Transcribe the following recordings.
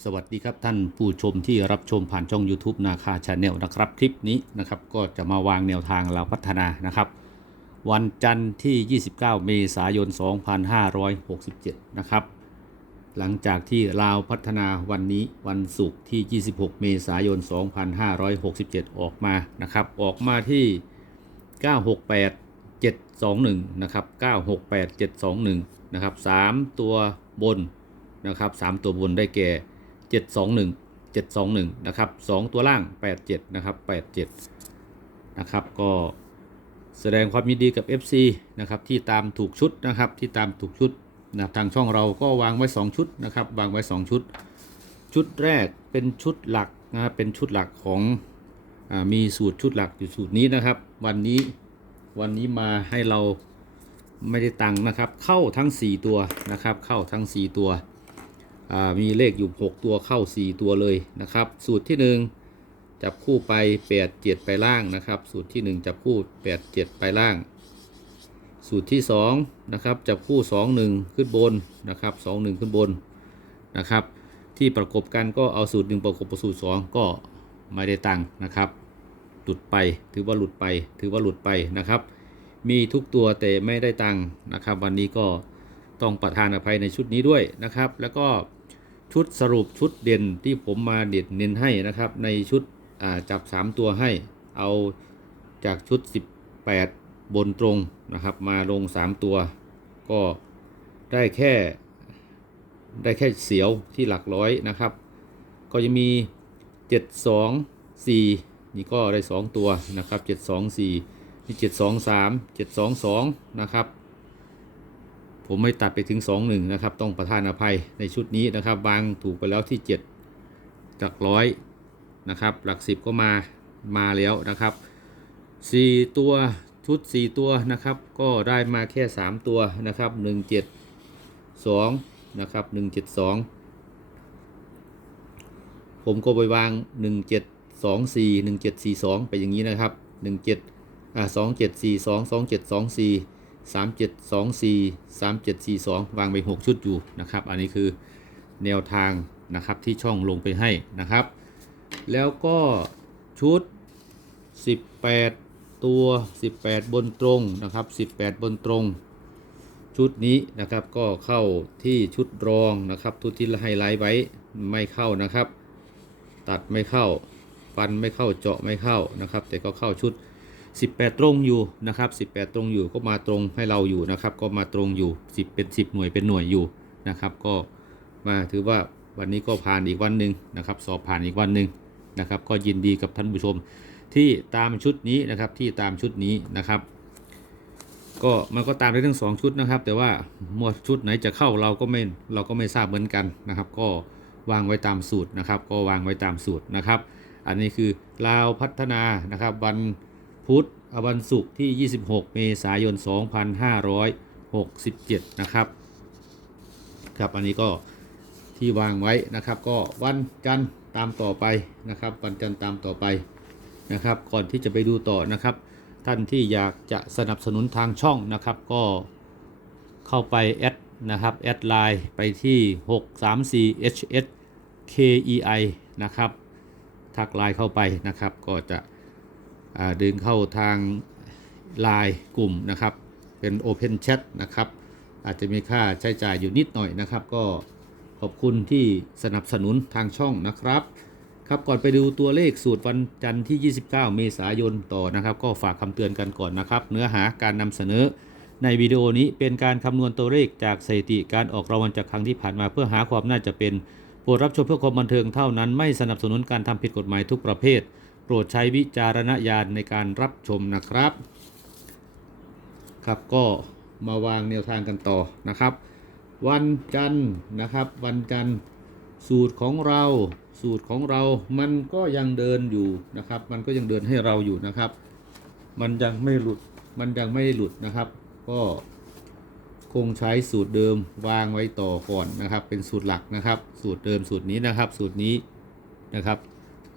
สวัสดีครับท่านผู้ชมที่รับชมผ่านช่อง YouTube นาคาชาแนลนะครับ คลิปนี้นะครับก็จะมาวางแนวทางเราพัฒนานะครับ วันจันทร์ที่ 29 เมษายน 2567 นะครับ หลังจากที่ลาวพัฒนาวันนี้วันศุกร์ที่ 26 เมษายน 2567 ออกมานะครับ ออกมาที่ 968 721 นะครับ 968 721 นะครับ 3 ตัวบนนะครับ 3 ตัวบนได้แก่ 721 721นะครับ2ตัวล่าง 87นะครับ87นะครับก็แสดงความยินดีกับ FC นะครับที่ตามถูกชุดนะครับที่ตามถูกชุดนะทางช่องเราก็วางไว้ 2 ชุดนะครับวางไว้ 2 ชุด ชุดแรกเป็นชุดหลักนะครับเป็นชุดหลักของอมีสูตรชุดหลักอยู่สูตรนี้นะครับ วันนี้วันนี้มาให้เราไม่ได้ตังค์นะครับ เข้าทั้ง 4 ตัวนะครับ เข้าทั้ง 4 ตัว มีเลขอยู่ 6 ตัวเข้า 4 ตัวเลยนะครับ สูตรที่ 1 จับคู่ไป 8 7 ไปล่างนะครับ สูตรที่ 1 จับคู่ 8 7 ไปล่าง สูตรที่2นะครับจับคู่ 2 1 ขึ้นบนนะครับ2 1 ขึ้นบนนะครับ ที่ประกบกันก็เอาสูตร 1 ประกบกับสูตร 2 ก็ไม่ได้ตังค์นะครับ หลุดไปถือว่าหลุดไป ถือว่าหลุดไปนะครับ มีทุกตัวแต่ไม่ได้ตังค์นะครับ วันนี้ก็ต้องประทานอภัยในชุดนี้ด้วยนะครับ แล้วก็ ชุดสรุปชุดเด่นที่ผมมาเด็ดเน้นให้นะครับ ในชุดจับ 3 ตัวให้ เอาจากชุด 18 บนตรงนะครับ มาลง 3 ตัว ก็ได้แค่ได้แค่เสียวที่หลักร้อยนะครับ ก็จะมี 7 2 4 นี่ก็ได้ 2 ตัวนะครับ 7 2 4 นี่ 7 2 3 7 2 2 นะครับ ผมไม่ตัดไปถึง 2 1 นะครับ ต้องประทานอภัยในชุดนี้นะครับวางถูกไปแล้วที่ 7 หลักร้อยนะครับ หลัก 10 ก็มามาแล้วนะครับ 4 ตัวชุด 4 ตัวนะครับ ก็ได้มาแค่ 3 ตัวนะครับ 1 7 2 นะครับ 1 7 2 ผมก็ไปวาง 1 7 2 4 1 7 4 2 ไปอย่างนี้นะครับ 1 7อ่า2 7 4 2 2 7 2 4 3 7 2 4 3 7 4 2 วางไป 6 ชุดอยู่นะครับ อันนี้คือแนวทางนะครับที่ช่องลงไปให้นะครับ แล้วก็ชุด 18 ตัว 18 บนตรงนะครับ 18 บนตรง ชุดนี้นะครับก็เข้าที่ชุดรองนะครับทุกที่ไฮไลท์ไว้ไม่เข้านะครับ ตัดไม่เข้าฟันไม่เข้าเจาะไม่เข้านะครับ แต่ก็เข้าชุด 18 ตรงอยู่นะครับ 18 ตรงอยู่ก็มาตรงให้เราอยู่นะครับ ก็มาตรงอยู่ 10 เป็น 10 หน่วยเป็นหน่วยอยู่นะครับ ก็มาถือว่าวันนี้ก็ผ่านอีกวันหนึ่งนะครับ สอบผ่านอีกวันหนึ่งนะครับ ก็ยินดีกับท่านผู้ชมที่ตามชุดนี้นะครับที่ตามชุดนี้นะครับ ก็มันก็ตามได้ทั้งสองชุดนะครับ แต่ว่าหมวดชุดไหนจะเข้าเราก็ไม่เราก็ไม่ทราบเหมือนกันนะครับ ก็วางไว้ตามสูตรนะครับ ก็วางไว้ตามสูตรนะครับ อันนี้คือลาวพัฒนานะครับวัน พุธอวันศุกร์ที่ 26 เมษายน 2567 นะครับ ครับ อันนี้ก็ที่วางไว้นะครับ ก็วันจันทร์ตามต่อไปนะครับ วันจันทร์ตามต่อไปนะครับ ก่อนที่จะไปดูต่อนะครับ ท่านที่อยากจะสนับสนุนทางช่องนะครับ ก็เข้าไปแอดนะครับแอดไลน์ไปที่ 634 HS KEI นะครับ ทักไลน์เข้าไปนะครับ ก็จะ ดึงเข้าทางไลน์กลุ่มนะครับ เป็น Open Chat นะครับ อาจจะมีค่าใช้จ่ายอยู่นิดหน่อยนะครับ ก็ขอบคุณที่สนับสนุนทางช่องนะครับ ครับก่อนไปดูตัวเลขสูตรวันจันทร์ที่ 29 เมษายนต่อนะครับ ก็ฝากคำเตือนกันก่อนนะครับ เนื้อหาการนำเสนอในวิดีโอนี้เป็นการคำนวณตัวเลขจากสถิติการออกรางวัลจากครั้งที่ผ่านมาเพื่อหาความน่าจะเป็นโปรดรับชมเพื่อความบันเทิงเท่านั้น ไม่สนับสนุนการทำผิดกฎหมายทุกประเภท รดใช้วิจารณญาณในการรับชมนะครับ ครับก็มาวางแนวทางกันต่อนะครับ วันจันทร์นะครับ วันจันทร์สูตรของเราสูตรของเรามันก็ยังเดินอยู่นะครับ มันก็ยังเดินให้เราอยู่นะครับ มันยังไม่หลุดมันยังไม่หลุดนะครับ ก็คงใช้สูตรเดิมวางไว้ต่อก่อนนะครับ เป็นสูตรหลักนะครับ สูตรเดิมสูตรนี้นะครับ สูตรนี้นะครับ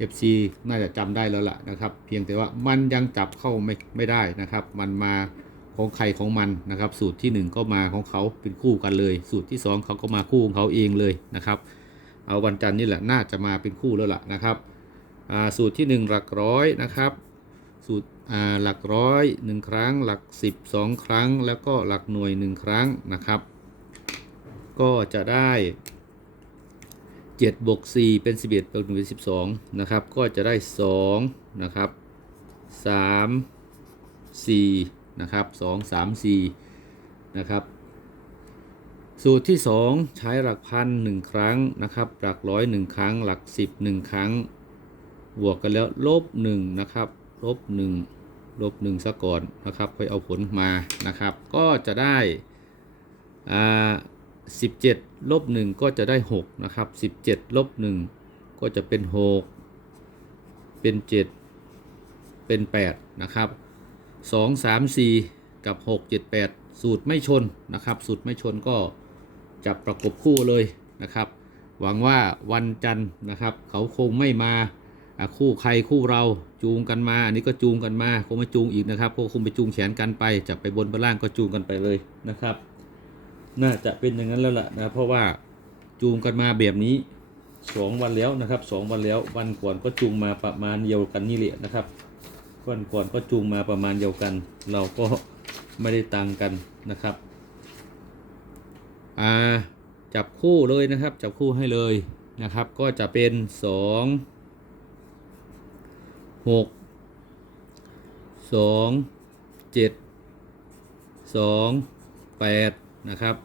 FC น่าจะจำได้แล้วล่ะนะครับ เพียงแต่ว่ามันยังจับเข้าไม่ไม่ได้นะครับ มันมาของใครของมันนะครับ สูตรที่ 1 ก็มาของเขาเป็นคู่กันเลย สูตรที่ 2 เขาก็มาคู่ของเขาเองเลยนะครับ เอาวันจันทร์นี่แหละน่าจะมาเป็นคู่แล้วล่ะนะครับสูตรที่ 1 หลักร้อยนะครับ สูตรหลักร้อยหนึ่งครั้ง หลักสิบสองครั้ง แล้วก็หลักหน่วยหนึ่งครั้งนะครับ ก็จะได้ 7บวก4เป็น 11บวก1เป็น12 นะครับ ก็จะได้ 2 นะครับ 3 4 นะครับ 2 3 4 นะครับ สูตรที่ 2 ใช้หลักพันหนึ่งครั้งนะครับ หลักร้อยหนึ่งครั้ง หลักสิบหนึ่งครั้ง บวกกันแล้วลบหนึ่งนะครับลบหนึ่งลบหนึ่งซะก่อนนะครับ ค่อยเอาผลมานะครับ ก็จะได้อ่า สิบเจ็ดลบหนึ่งก็จะได้หกนะครับสิบเจ็ดลบหนึ่งก็จะเป็นหกเป็นเจ็ดเป็นแปดนะครับสองสามสี่กับหกเจ็ดแปดสูตรไม่ชนนะครับ สูตรไม่ชนก็จับประกบคู่เลยนะครับ หวังว่าวันจันทร์นะครับ เขาคงไม่มาคู่ใครคู่เราจูงกันมา อันนี้ก็จูงกันมา คงไม่จูงอีกนะครับ ก็คงไปจูงแขนกันไปจับไปบนไปล่างก็จูงกันไปเลยนะครับ น่าจะเป็นอย่างนั้นแล้วล่ะนะเพราะว่าจูงกันมาแบบนี้สองวันแล้วนะครับสองวันแล้ววันก่อนก็จูงมาประมาณเดียวกันนี่แหละนะครับวันก่อนก็จูงมาประมาณเดียวกัน เราก็ไม่ได้ตังกันนะครับอ่าจับคู่เลยนะครับ จับคู่ให้เลยนะครับ ก็จะเป็นสองหกสองเจ็ดสองแปด นะครับ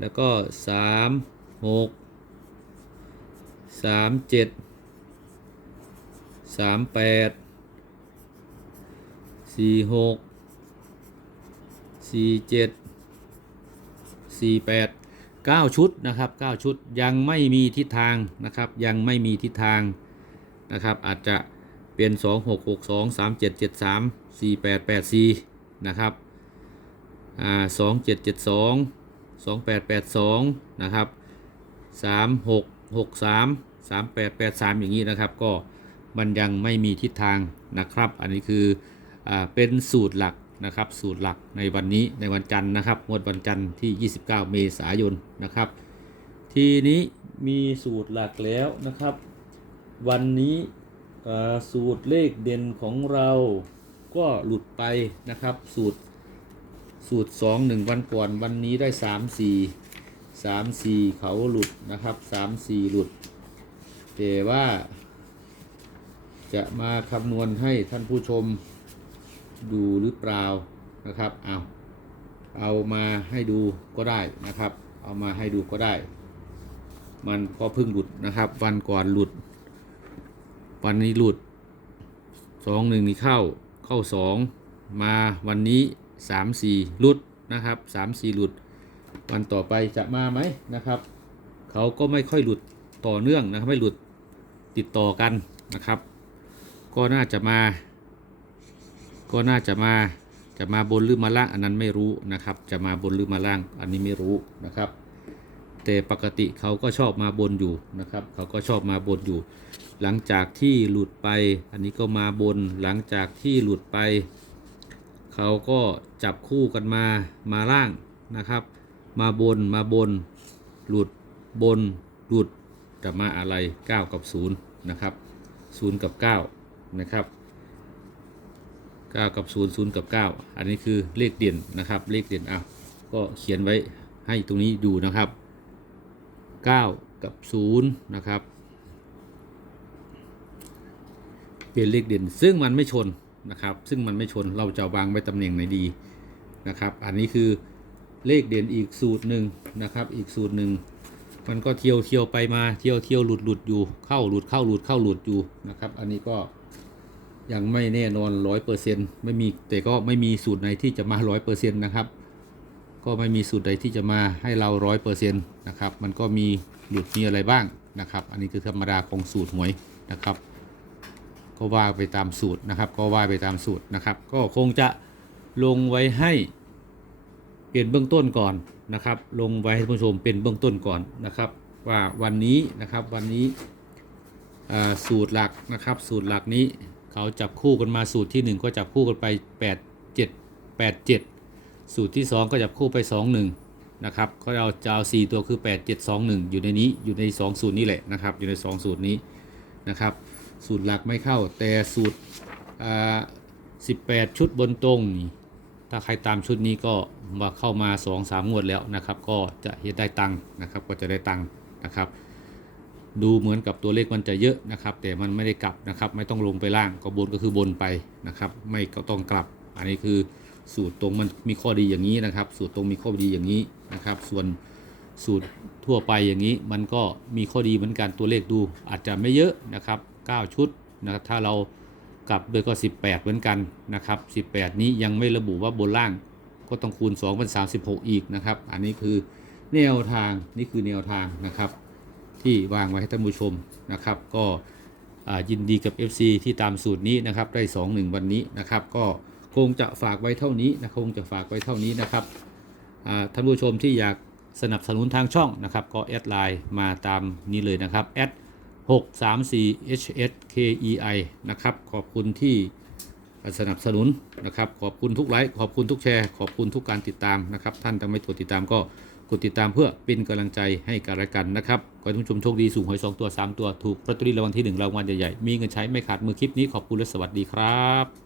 แล้วก็สามหกสามเจ็ดสามแปดสี่หกสี่เจ็ดสี่แปดเก้าชุดนะครับเก้าชุดยังไม่มีทิศทางนะครับ ยังไม่มีทิศทางนะครับ อาจจะเป็น 2 6 6 2 3 7 7 3 4 8 8 4นะครับอ่า2 7 7 2 2 8 8 2นะครับ3 6 6 3 3 8 8 3อย่างนี้นะครับ ก็มันยังไม่มีทิศทางนะครับ อันนี้คืออ่าเป็นสูตรหลักนะครับ สูตรหลักในวันนี้ในวันจันทร์นะครับงวดวันจันทร์ที่ 29 เมษายนนะครับ ทีนี้มีสูตรหลักแล้วนะครับ วันนี้สูตรเลขเด่นของเราก็หลุดไปนะครับ สูตร สูตร2 1วันก่อนวันนี้ได้3 4 3 4เขาหลุดนะครับ3 4หลุด แต่ว่า จะมาคำนวณให้ท่านผู้ชมดูหรือเปล่านะครับ เอาเอามาให้ดูก็ได้นะครับ เอามาให้ดูก็ได้ มันก็เพิ่งหลุดนะครับ วันก่อนหลุด วันนี้หลุดสองหนึ่งนี่เข้าเข้าสองมาวันนี้ สามสี่หลุดนะครับสามสี่หลุด วันต่อไปจะมาไหมนะครับ เขาก็ไม่ค่อยหลุดต่อเนื่องนะครับไม่หลุดติดต่อกันนะครับ ก็น่าจะมา ก็น่าจะมาจะมาบนหรือมาล่างอันนั้นไม่รู้นะครับ จะมาบนหรือมาล่างอันนี้ไม่รู้นะครับ แต่ปกติเขาก็ชอบมาบนอยู่นะครับ เขาก็ชอบมาบนอยู่ หลังจากที่หลุดไป อันนี้ก็มาบนหลังจากที่หลุดไป เขาก็จับคู่กันมามาล่างนะครับ มาบนมาบน หลุดบน หลุดจะมาอะไร 9 กับ 0 นะครับ 0 กับ 9 นะครับ 9 กับ 0 0 กับ 9 อันนี้คือเลขเด่นนะครับ เลขเด่นอะก็เขียนไว้ให้ตรงนี้ดูนะครับ 9 กับ 0 นะครับ เป็นเลขเด่นซึ่งมันไม่ชน นะครับ ซึ่งมันไม่ชนเราจะวางไว้ตำแหน่งไหนดีนะครับ อันนี้คือเลขเด่นอีกสูตรหนึ่งนะครับ อีกสูตรหนึ่งมันก็เที่ยวเที่ยวไปมาเที่ยวเที่ยวหลุดหลุดอยู่เข้าหลุดเข้าหลุดเข้าหลุดอยู่นะครับ อันนี้ก็ยังไม่แน่นอนร้อยเปอร์เซ็นต์ไม่มีแต่ก็ไม่มีสูตรไหนที่จะมาร้อยเปอร์เซ็นต์นะครับ ก็ไม่มีสูตรใดที่จะมาให้เราร้อยเปอร์เซ็นต์นะครับ มันก็มีหลุดมีอะไรบ้างนะครับ อันนี้คือธรรมดาของสูตรหวยนะครับ ก็ว่าไปตามสูตรนะครับ ก็ว่าไปตามสูตรนะครับ ก็คงจะลงไว้ให้เป็นเบื้องต้นก่อนนะครับ ลงไว้ให้ท่านผู้ชมเป็นเบื้องต้นก่อนนะครับ ว่าวันนี้นะครับวันนี้สูตรหลักนะครับ สูตรหลักนี้เขาจับคู่กันมาสูตรที่ 1 ก็จับคู่กันไป 8 7 8 7 สูตรที่ 2 ก็จับคู่ไป 2 1นะครับก็เราจะเอา4ตัวคือ 8 7 2 1 อยู่ในนี้อยู่ใน 2 สูตรนี้แหละนะครับ อยู่ใน 2 สูตรนี้นะครับ สูตรหลักไม่เข้า แต่สูตรอ่า18ชุดบนตรงนี่ถ้าใครตามชุดนี้ก็มาเข้ามา2 3งวดแล้วนะครับ ก็จะเฮ็ดได้ตังค์นะครับ ก็จะได้ตังค์นะครับ ดูเหมือนกับตัวเลขมันจะเยอะนะครับ แต่มันไม่ได้กลับนะครับ ไม่ต้องลงไปล่างก็บนก็คือบนไปนะครับ ไม่ก็ต้องกลับ อันนี้คือสูตรตรงมันมีข้อดีอย่างนี้นะครับ สูตรตรงมีข้อดีอย่างนี้นะครับ ส่วนสูตรทั่วไปอย่างนี้มันก็มีข้อดีเหมือนกันตัวเลขดูอาจจะไม่เยอะนะครับ 9 ชุดนะครับถ้าเรากลับด้วยก็ 18 เหมือนกันนะครับ 18 นี้ยังไม่ระบุว่าบนล่างก็ต้องคูณ2เป็น36 อีกนะครับ อันนี้คือแนวทางนี่คือแนวทางนะครับ ที่วางไว้ให้ท่านผู้ชมนะครับ ก็ยินดีกับ FC ที่ตามสูตรนี้นะครับได้ 2 1 วันนี้นะครับ ก็คงจะฝากไว้เท่านี้นะคงจะฝากไว้เท่านี้นะครับท่านผู้ชมที่อยากสนับสนุนทางช่องนะครับ ก็แอดไลน์มาตามนี้เลยนะครับแอด 634 hskei นะครับ ขอบคุณที่สนับสนุนนะครับ ขอบคุณทุกไลค์ ขอบคุณทุกแชร์ ขอบคุณทุกการติดตามนะครับ ท่านทำไม่กดติดตามก็กดติดตามเพื่อเป็นกำลังใจให้กันและกันนะครับ ขอให้ท่านผู้ชมโชคดีสูงหวย 2 ตัว 3 ตัว ถูกลอตเตอรี่รางวัลที่ 1 รางวัลใหญ่ๆ มีเงินใช้ไม่ขาดมือคลิปนี้ขอบคุณและสวัสดีครับ